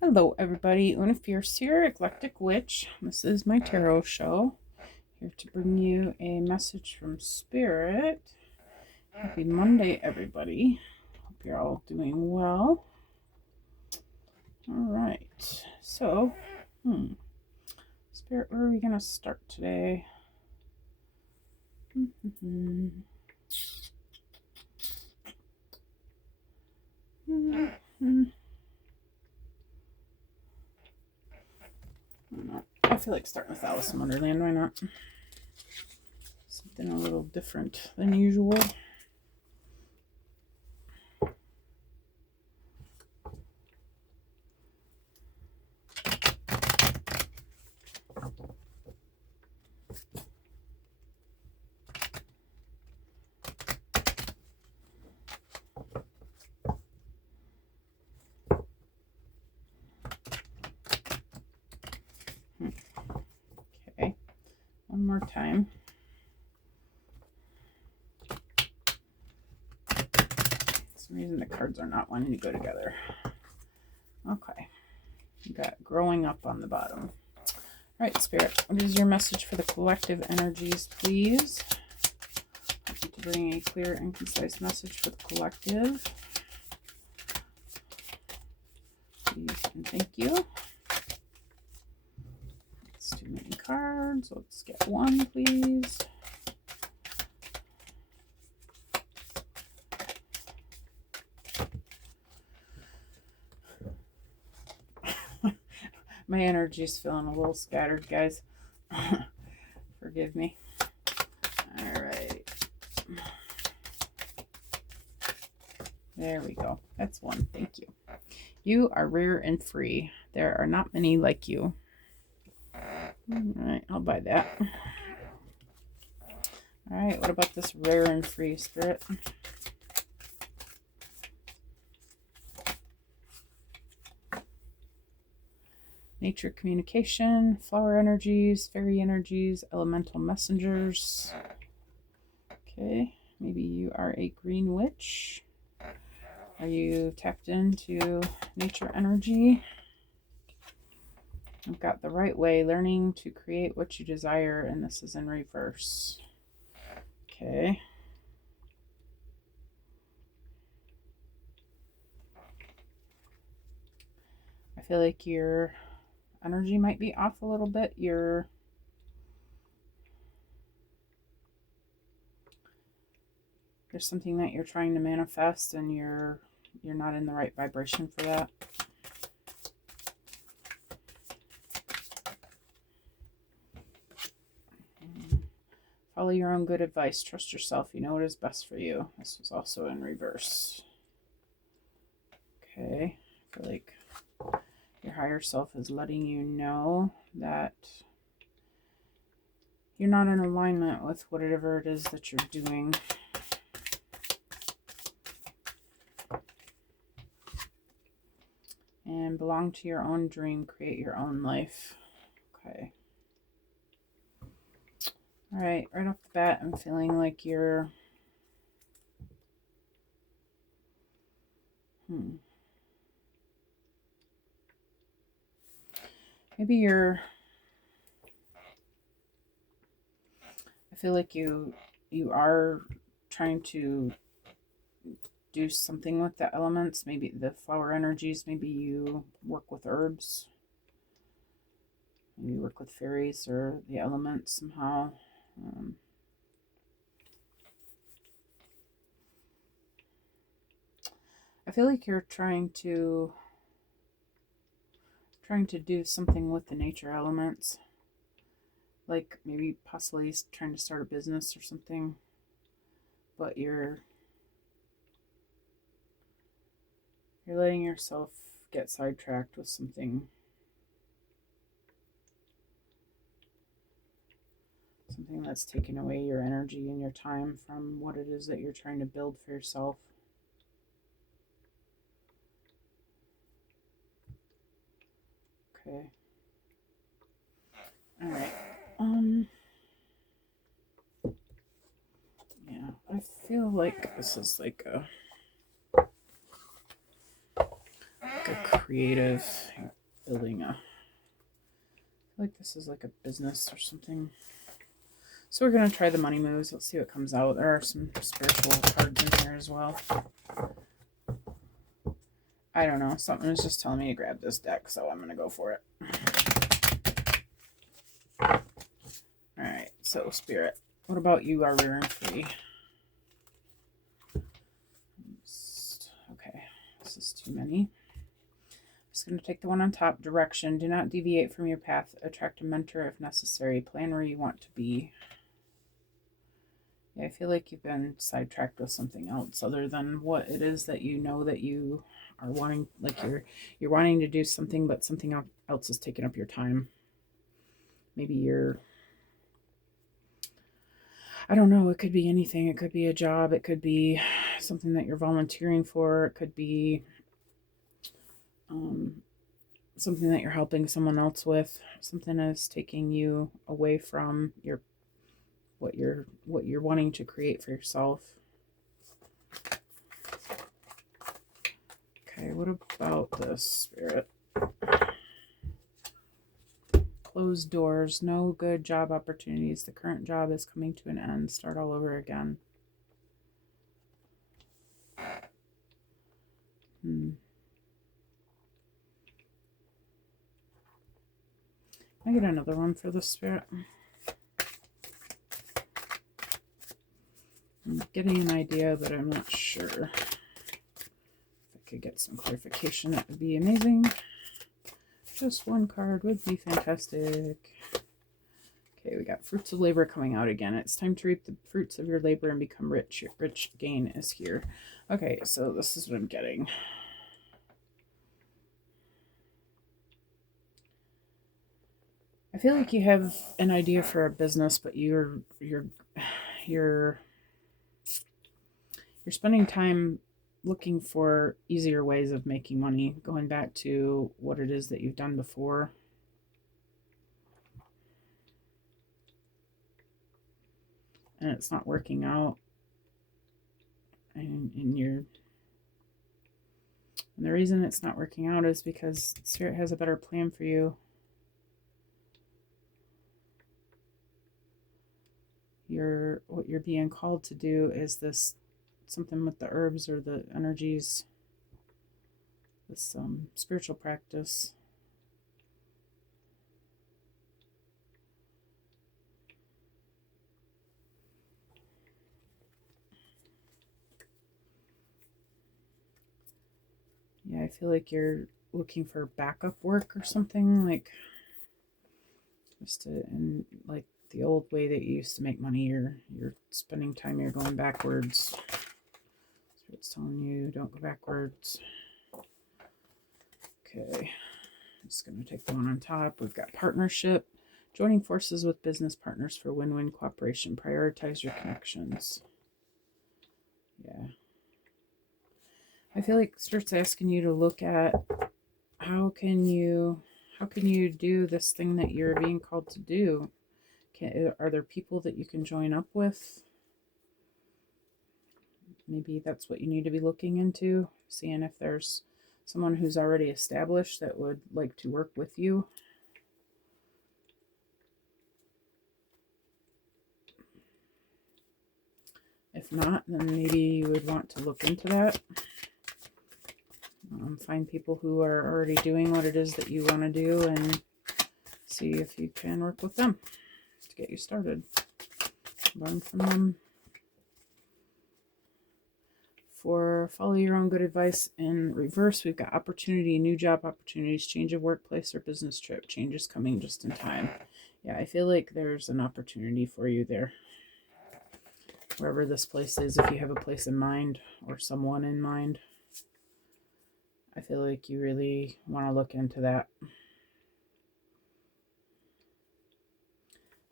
Hello, everybody. Una Fierce here, Eclectic Witch. This is my tarot show. Here to bring you a message from Spirit. Happy Monday, everybody. Hope you're all doing well. All right. So, Spirit, where are we going to start today? I feel like starting with Alice in Wonderland. Why not? Something a little different than usual. Okay, one more time. For some reason the cards are not wanting to go together. Okay, you got growing up on the bottom. All right, Spirit, what is your message for the collective energies, please? I'd like to bring a clear and concise message for the collective. Please and thank you. It's too many cards. Let's get one, please. My energy's feeling a little scattered, guys. Forgive me. All right. There we go. That's one. Thank you. You are rare and free. There are not many like you. All right, I'll buy that. All right, what about this rare and free, Spirit? Nature communication, flower energies, fairy energies, elemental messengers. Okay, maybe you are a green witch. Are you tapped into nature energy? I've got the right way, learning to create what you desire, and this is in reverse. Okay. I feel like your energy might be off a little bit. There's something that you're trying to manifest and you're not in the right vibration for that. Follow your own good advice. Trust yourself. You know what is best for you. This was also in reverse. Okay. I feel like your higher self is letting you know that you're not in alignment with whatever it is that you're doing. And belong to your own dream. Create your own life. Okay. All right. Right off the bat, I'm feeling like you're... Maybe you're... I feel like you are trying to do something with the elements. Maybe the flower energies. Maybe you work with herbs. Maybe you work with fairies or the elements somehow. I feel like you're trying to do something with the nature elements. Like maybe possibly trying to start a business or something. But you're letting yourself get sidetracked with something that's taking away your energy and your time from what it is that you're trying to build for yourself. Okay. All right. Yeah, I feel like this is like a like a creative, building a, I feel like this is like a business or something. So we're going to try the money moves. Let's see what comes out. There are some spiritual cards in here as well. I don't know. Something is just telling me to grab this deck, so I'm going to go for it. Alright, so Spirit, what about you are rearing free? Okay, this is too many. Just going to take the one on top. Direction. Do not deviate from your path. Attract a mentor if necessary. Plan where you want to be. Yeah, I feel like you've been sidetracked with something else other than what it is that you know that you are wanting. Like you're wanting to do something, but something else is taking up your time. Maybe you're, I don't know, it could be anything. It could be a job. It could be something that you're volunteering for. It could be something that you're helping someone else with. Something is taking you away from your what you're wanting to create for yourself. Okay, what about this, Spirit? Closed doors, no good job opportunities. The current job is coming to an end. Start all over again. Can I get another one for the Spirit? I'm getting an idea, but I'm not sure. If I could get some clarification, that would be amazing. Just one card would be fantastic. Okay, we got fruits of labor coming out again. It's time to reap the fruits of your labor and become rich. Your rich gain is here. Okay, so this is what I'm getting. I feel like you have an idea for a business, but you're spending time looking for easier ways of making money, going back to what it is that you've done before. And it's not working out. And the reason it's not working out is because Spirit has a better plan for you. What you're being called to do is this something with the herbs or the energies, this spiritual practice. Yeah, I feel like you're looking for backup work or something, like in like the old way that you used to make money. You're spending time, you're going backwards. Spirit's telling you don't go backwards. Okay, I'm just going to take the one on top. We've got partnership. Joining forces with business partners for win-win cooperation. Prioritize your connections. Yeah. I feel like Spirit's asking you to look at how can you do this thing that you're being called to do? Are there people that you can join up with? Maybe that's what you need to be looking into, seeing if there's someone who's already established that would like to work with you. If not, then maybe you would want to look into that. Find people who are already doing what it is that you want to do and see if you can work with them to get you started. Learn from them. For follow your own good advice in reverse, we've got opportunity, new job opportunities, change of workplace or business trip. Change is coming just in time. Yeah, I feel like there's an opportunity for you there. Wherever this place is, if you have a place in mind or someone in mind, I feel like you really want to look into that. I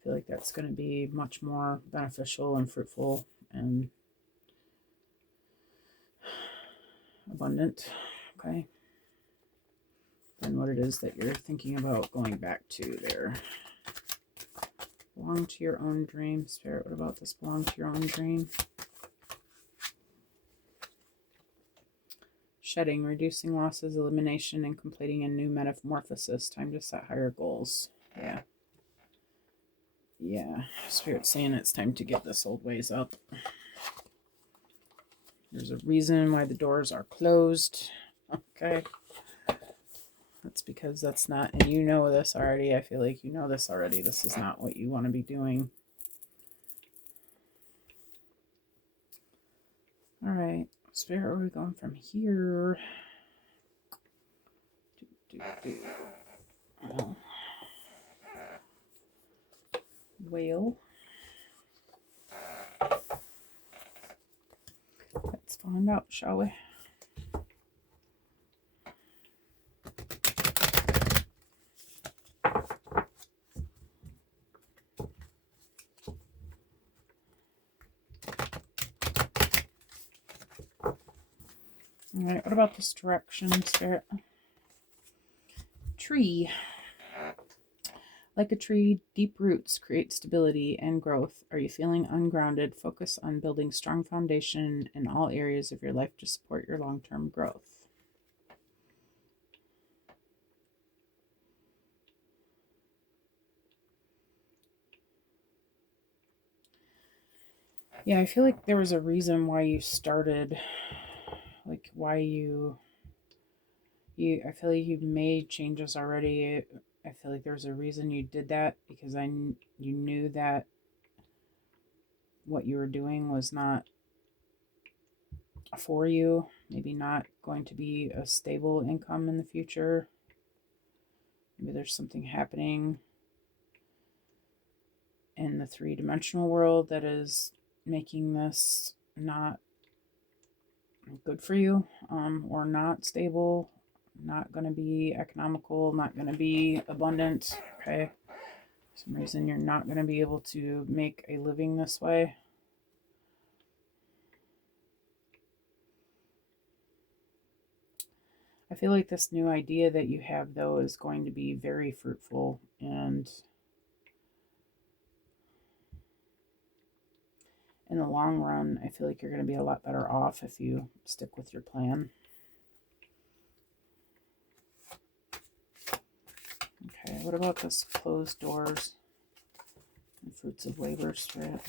feel like that's going to be much more beneficial and fruitful and abundant, okay, than what it is that you're thinking about going back to there. Belong to your own dream. Spirit, what about this? Belong to your own dream. shedding, reducing losses, elimination, and completing a new metamorphosis. Time to set higher goals. Yeah. Yeah. Spirit's saying it's time to get this old ways up. There's a reason why the doors are closed. Okay. That's because that's not, and you know this already. I feel like you know this already. This is not what you want to be doing. All right. Spirit, where are we going from here? Oh. Whale. Let's find out, shall we? All right, what about this direction, Spirit? Tree. Like a tree, deep roots create stability and growth. Are you feeling ungrounded? Focus on building strong foundation in all areas of your life to support your long-term growth. Yeah, I feel like there was a reason why you started, like why you I feel like you've made changes already. I feel like there's a reason you did that, because you knew that what you were doing was not for you, maybe not going to be a stable income in the future. Maybe there's something happening in the three-dimensional world that is making this not good for you, or not stable, not going to be economical, not going to be abundant. Okay, for some reason you're not going to be able to make a living this way. I feel like this new idea that you have, though, is going to be very fruitful, and in the long run, I feel like you're going to be a lot better off if you stick with your plan. Okay, what about this closed doors and fruits of labor, Spirit?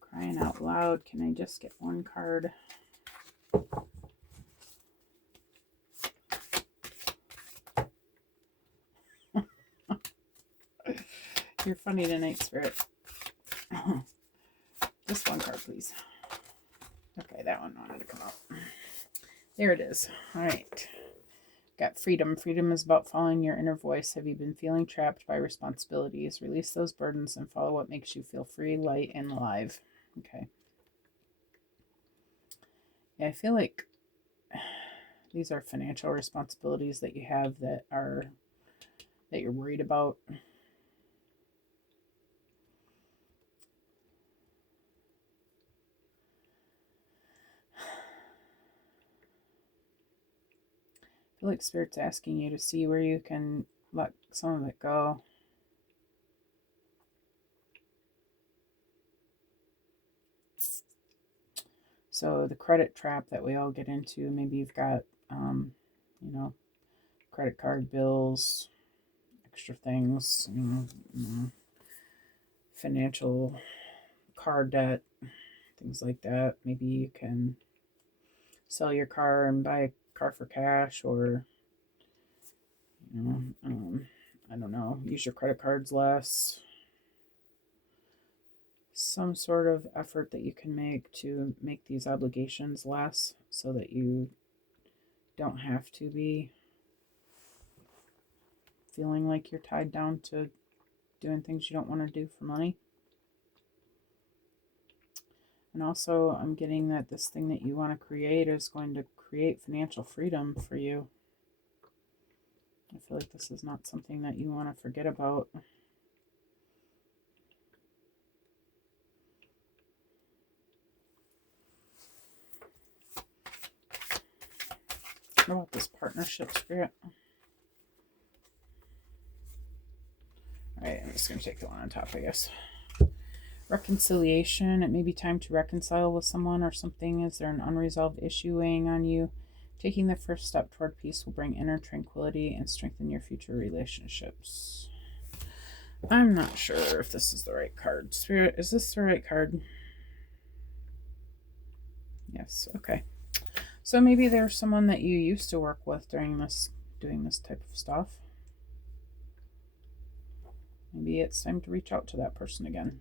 Crying out loud, can I just get one card? You're funny tonight, Spirit. Just one card, please. Okay, that one wanted to come out. There it is. All right. Got freedom. Freedom is about following your inner voice. Have you been feeling trapped by responsibilities? Release those burdens and follow what makes you feel free, light, and alive. Okay. Yeah, I feel like these are financial responsibilities that you have that you're worried about. I feel like Spirit's asking you to see where you can let some of it go. So the credit trap that we all get into, maybe you've got, credit card bills, extra things, financial car debt, things like that. Maybe you can sell your car and buy a car for cash, or, I don't know, use your credit cards less. Some sort of effort that you can make to make these obligations less, so that you don't have to be feeling like you're tied down to doing things you don't want to do for money. And also, I'm getting that this thing that you want to create is going to create financial freedom for you. I feel like this is not something that you want to forget about. What about this partnership, Spirit? All right, just going to take the one on top, I guess. Reconciliation. It may be time to reconcile with someone or something. Is there an unresolved issue weighing on you? Taking the first step toward peace will bring inner tranquility and strengthen your future relationships. I'm not sure if this is the right card. Spirit, is this the right card? Yes, okay. So maybe there's someone that you used to work with during this, doing this type of stuff. Maybe it's time to reach out to that person again.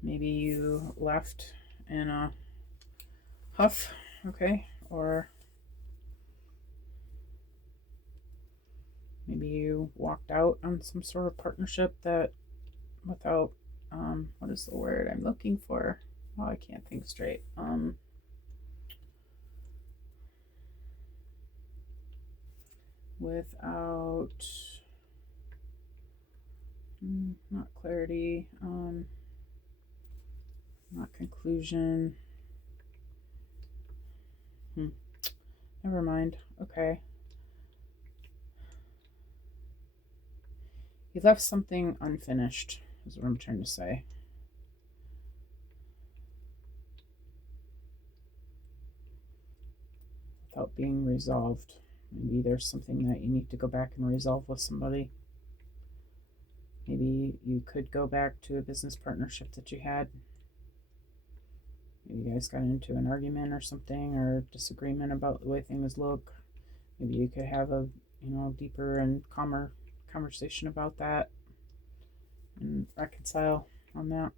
Maybe you left in a huff, okay? Or maybe you walked out on some sort of partnership that without, what is the word I'm looking for? Oh, I can't think straight. Without, not clarity, not conclusion. Never mind. Okay. You left something unfinished, is what I'm trying to say. Without being resolved. Maybe there's something that you need to go back and resolve with somebody. Maybe you could go back to a business partnership that you had. Maybe you guys got into an argument or something, or disagreement about the way things look. Maybe you could have a, deeper and calmer conversation about that and reconcile on that.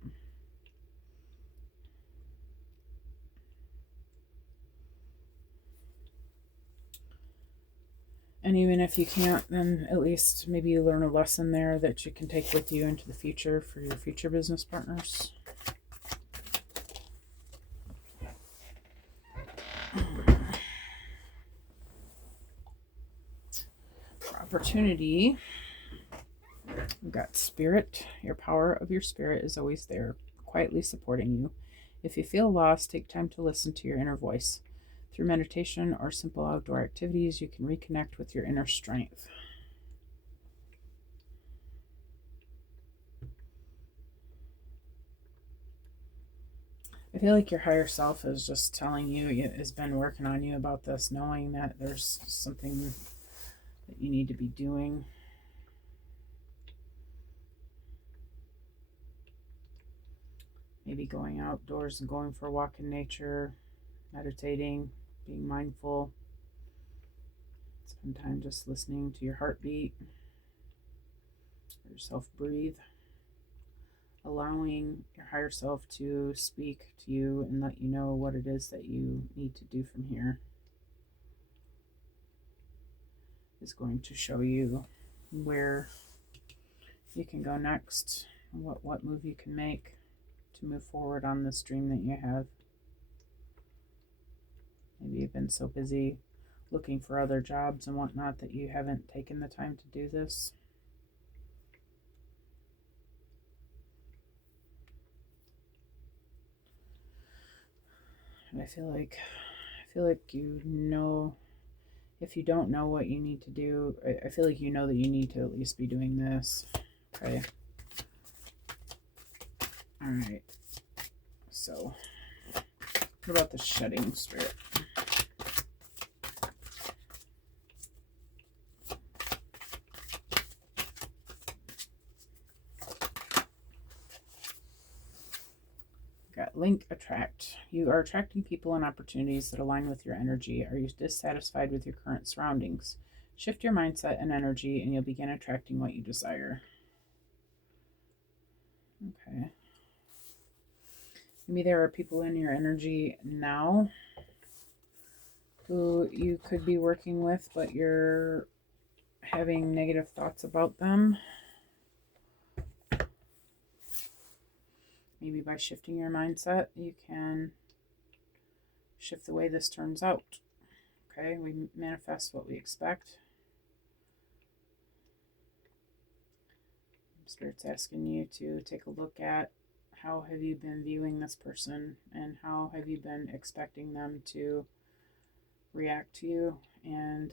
And even if you can't, then at least maybe you learn a lesson there that you can take with you into the future for your future business partners. For opportunity, we've got spirit. Your power of your spirit is always there, quietly supporting you. If you feel lost, take time to listen to your inner voice. Through meditation or simple outdoor activities, you can reconnect with your inner strength. I feel like your higher self is just telling you, has been working on you about this, knowing that there's something that you need to be doing. Maybe going outdoors and going for a walk in nature, meditating, being mindful. Spend time just listening to your heartbeat, yourself breathe. Allowing your higher self to speak to you and let you know what it is that you need to do from here is going to show you where you can go next, what move you can make to move forward on this dream that you have. Maybe you've been so busy looking for other jobs and whatnot that you haven't taken the time to do this. And I feel like if you don't know what you need to do, I feel like you know that you need to at least be doing this. Okay. All right. So, what about the shedding spirit? Got link, attract. You are attracting people and opportunities that align with your energy. Are you dissatisfied with your current surroundings? Shift your mindset and energy and you'll begin attracting what you desire. Okay. Maybe there are people in your energy now who you could be working with, but you're having negative thoughts about them. Maybe by shifting your mindset, you can shift the way this turns out. Okay, we manifest what we expect. Spirit's asking you to take a look at how have you been viewing this person and how have you been expecting them to react to you, and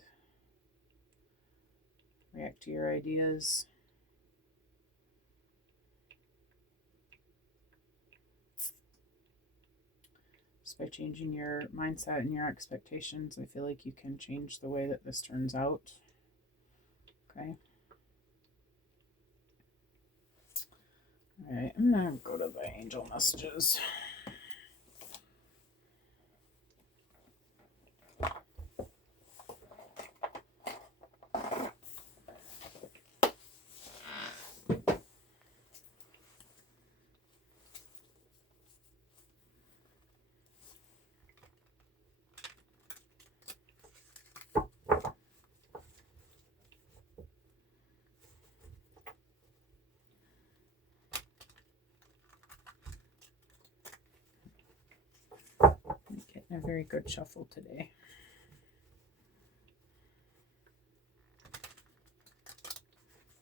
react to your ideas. Just by changing your mindset and your expectations, I feel like you can change the way that this turns out. Okay. All right, I'm going to go to the angel messages. Getting a very good shuffle today.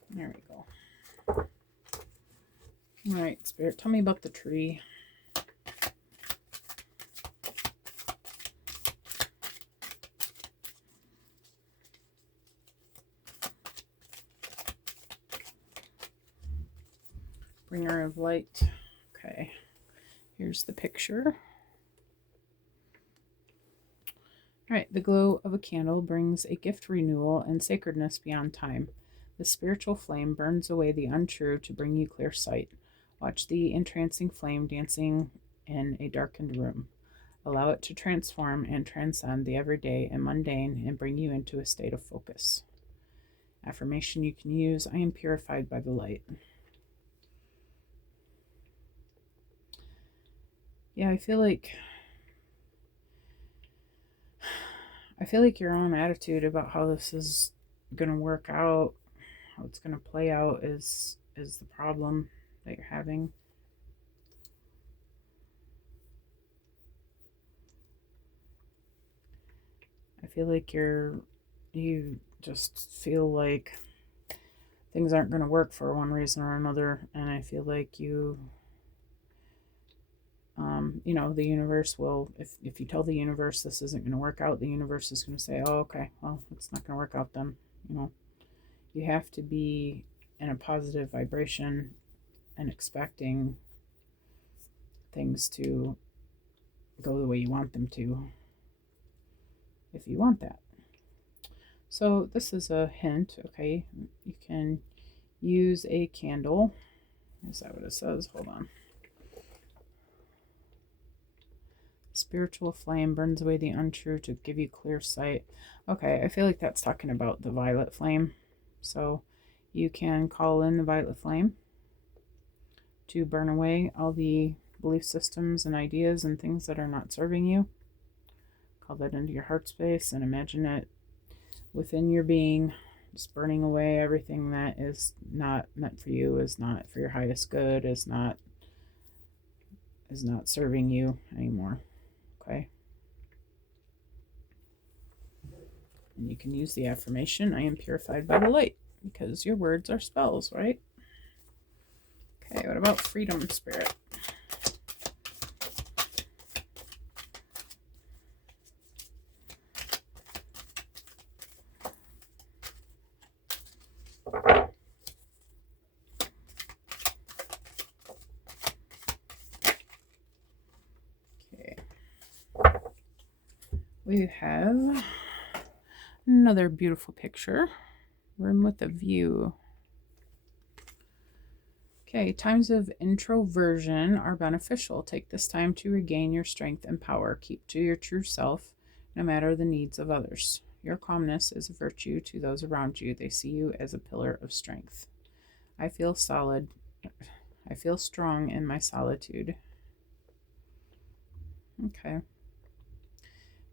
There we go. All right, Spirit, tell me about the tree. Bringer of light. Okay, here's the picture. All right, the glow of a candle brings a gift renewal and sacredness beyond time. The spiritual flame burns away the untrue to bring you clear sight. Watch the entrancing flame dancing in a darkened room. Allow it to transform and transcend the everyday and mundane and bring you into a state of focus. Affirmation you can use: I am purified by the light. Yeah, I feel like your own attitude about how this is going to work out, how it's going to play out is the problem that you're having. I feel like you just feel like things aren't going to work for one reason or another, and I feel like you the universe will, if you tell the universe this isn't going to work out, the universe is going to say, oh, okay, well, it's not going to work out then. You have to be in a positive vibration and expecting things to go the way you want them to, if you want that. So this is a hint, okay? You can use a candle. Is that what it says? Hold on. Spiritual flame burns away the untrue to give you clear sight. Okay, I feel like that's talking about the violet flame. So you can call in the violet flame to burn away all the belief systems and ideas and things that are not serving you. Call that into your heart space and imagine it within your being, just burning away everything that is not meant for you, is not for your highest good, is not serving you anymore. Okay. And you can use the affirmation, I am purified by the light, because your words are spells, right? Okay, what about freedom, Spirit? Okay. We have another beautiful picture. Room with a view. Okay, times of introversion are beneficial. Take this time to regain your strength and power. Keep to your true self, no matter the needs of others. Your calmness is a virtue to those around you. They see you as a pillar of strength. I feel solid. I feel strong in my solitude. Okay.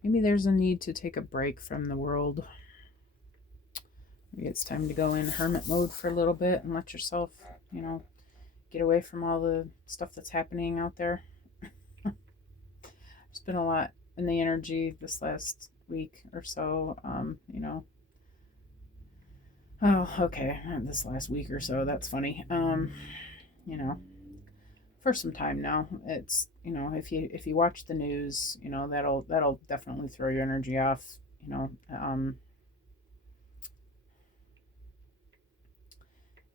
Maybe there's a need to take a break from the world. Maybe it's time to go in hermit mode for a little bit and let yourself, get away from all the stuff that's happening out there. There's been a lot in the energy this last week or so, Oh, okay. This last week or so, that's funny. For some time now, it's, if you watch the news, that'll definitely throw your energy off.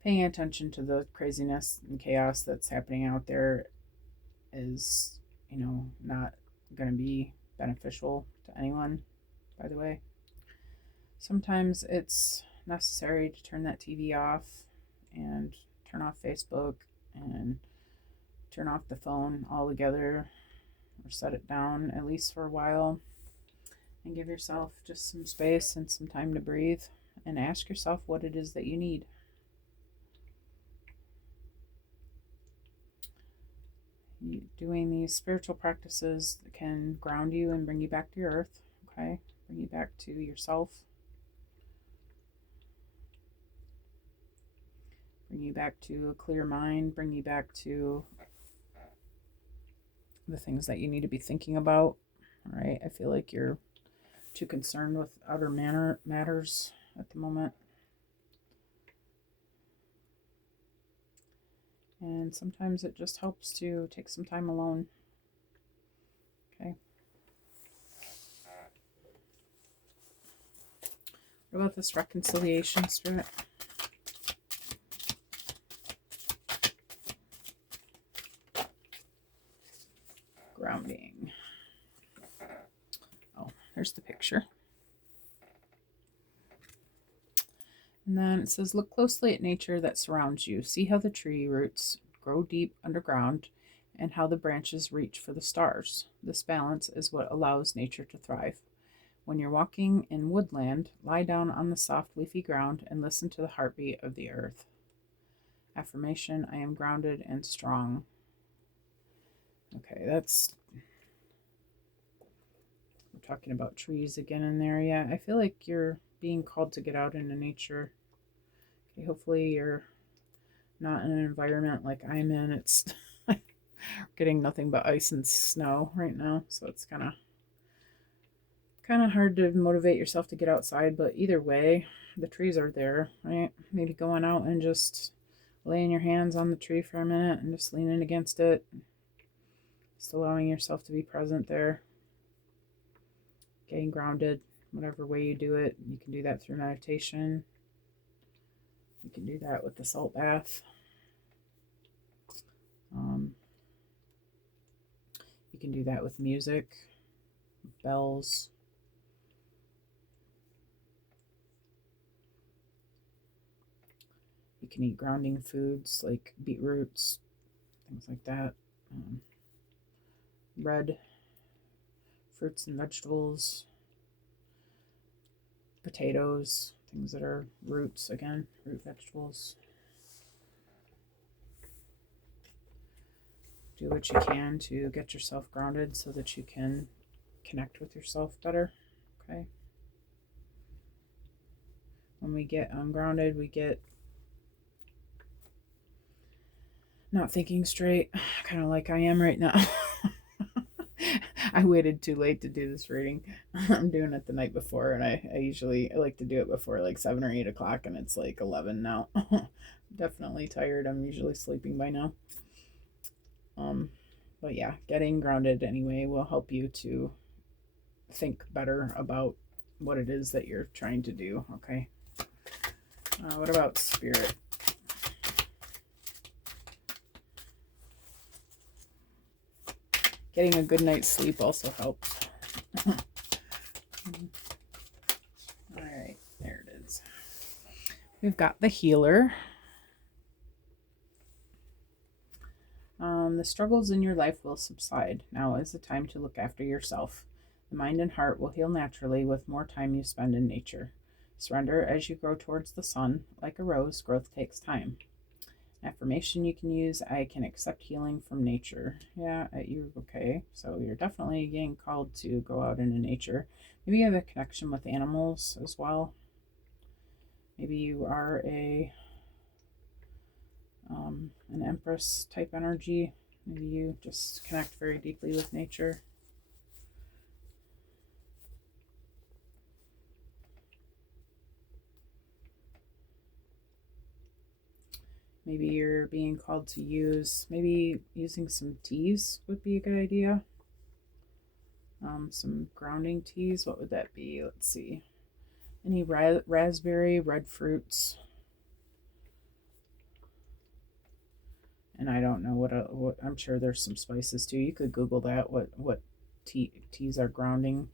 paying attention to the craziness and chaos that's happening out there is, not going to be beneficial to anyone, by the way. Sometimes it's necessary to turn that TV off and turn off Facebook and turn off the phone altogether, or set it down at least for a while, and give yourself just some space and some time to breathe and ask yourself what it is that you need. Doing these spiritual practices can ground you and bring you back to your earth, okay? Bring you back to yourself. Bring you back to a clear mind. Bring you back to the things that you need to be thinking about, all right? I feel like you're too concerned with outer matters at the moment. And sometimes it just helps to take some time alone. Okay. What about this reconciliation, Spirit? Grounding. Oh, there's the picture. And then it says, look closely at nature that surrounds you. See how the tree roots grow deep underground and how the branches reach for the stars. This balance is what allows nature to thrive. When you're walking in woodland, lie down on the soft leafy ground and listen to the heartbeat of the earth. Affirmation, I am grounded and strong. Okay, we're talking about trees again in there. Yeah, I feel like you're being called to get out into nature. Okay, hopefully you're not in an environment like I'm in. It's getting nothing but ice and snow right now, so it's kind of hard to motivate yourself to get outside. But either way, the trees are there, right? Maybe going out and just laying your hands on the tree for a minute and just leaning against it, just allowing yourself to be present there, getting grounded, whatever way you do it. You can do that through meditation. You can do that with the salt bath. You can do that with music, bells. You can eat grounding foods like beetroots, things like that. Red fruits and vegetables, potatoes, things that are roots, again, root vegetables. Do what you can to get yourself grounded so that you can connect with yourself better, okay? When we get ungrounded, we get not thinking straight, kind of like I am right now. I waited too late to do this reading. I'm doing it the night before, and I like to do it before like 7 or 8 o'clock, and it's like 11 now. Definitely tired. I'm usually sleeping by now. But yeah, getting grounded anyway will help you to think better about what it is that you're trying to do, okay? What about spirit? Getting a good night's sleep also helps. All right, there it is. We've got the healer. The struggles in your life will subside. Now is the time to look after yourself. The mind and heart will heal naturally with more time you spend in nature. Surrender as you grow towards the sun. Like a rose, growth takes time. Affirmation you can use, I can accept healing from nature. Yeah, you're okay. So you're definitely getting called to go out into nature. Maybe you have a connection with animals as well. Maybe you are an Empress type energy. Maybe you just connect very deeply with nature. Maybe you're being called to maybe using some teas would be a good idea. Some grounding teas. What would that be? Let's see. Any raspberry, red fruits. And I don't know what I'm sure there's some spices too. You could Google that, what teas are grounding.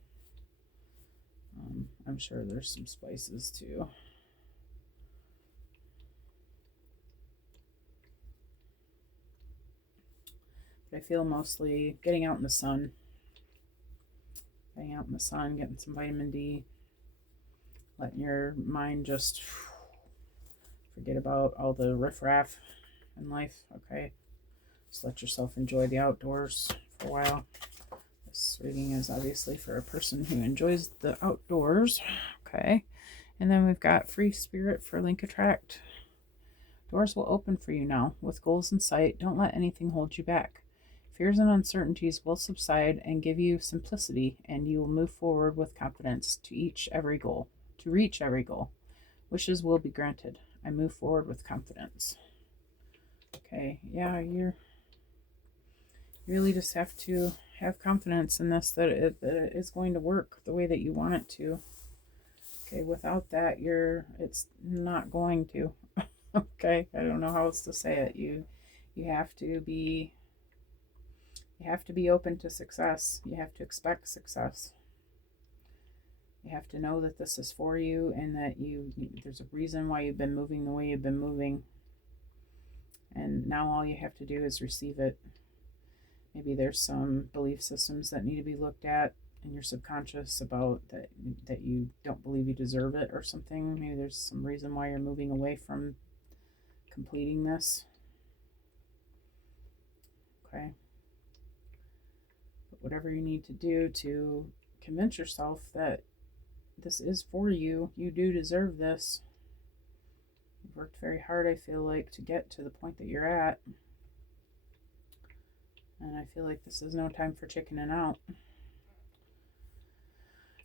I'm sure there's some spices too. But I feel mostly getting out in the sun. Getting out in the sun, getting some vitamin D. Letting your mind just forget about all the riffraff in life. Okay. Just let yourself enjoy the outdoors for a while. This reading is obviously for a person who enjoys the outdoors. Okay. And then we've got free spirit for link attract. Doors will open for you now with goals in sight. Don't let anything hold you back. Fears and uncertainties will subside and give you simplicity, and you will move forward with confidence to reach every goal. Wishes will be granted. I move forward with confidence. Okay, yeah, you really just have to have confidence in this, that it is going to work the way that you want it to. Okay, without that, it's not going to. Okay, I don't know how else to say it. You have to be open to success. You have to expect success. You have to know that this is for you, and that there's a reason why you've been moving the way you've been moving. And now all you have to do is receive it. Maybe there's some belief systems that need to be looked at in your subconscious about that you don't believe you deserve it or something. Maybe there's some reason why you're moving away from completing this. Okay. But whatever you need to do to convince yourself that this is for you, you do deserve this. You've worked very hard, I feel like, to get to the point that you're at. And I feel like this is no time for chickening out.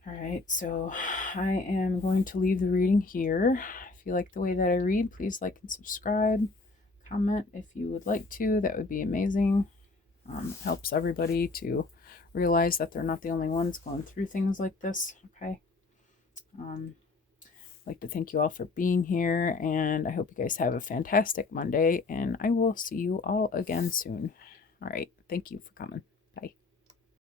All right, so I am going to leave the reading here. If you like the way that I read, please like and subscribe. Comment if you would like to. That would be amazing. Helps everybody to realize that they're not the only ones going through things like this. Okay. I'd like to thank you all for being here, and I hope you guys have a fantastic Monday, and I will see you all again soon. All right. Thank you for coming.